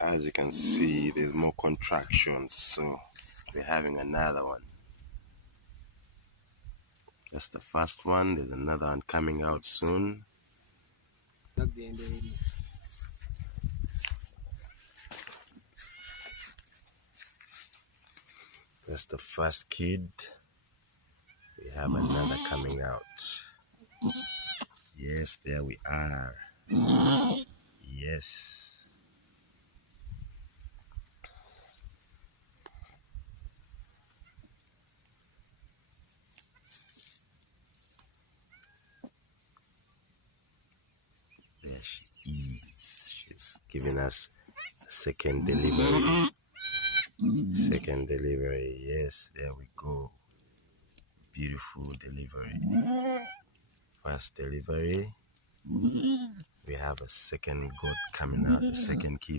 As you can see, there's more contractions, so we're having another one. That's the first one. There's another one coming out soon. That's the first kid. We have another coming out. Yes, there we are. Yes. There she is. She's giving us a second delivery. Second delivery. Yes, there we go. Beautiful delivery. First delivery. We have a second goat coming out, the second kid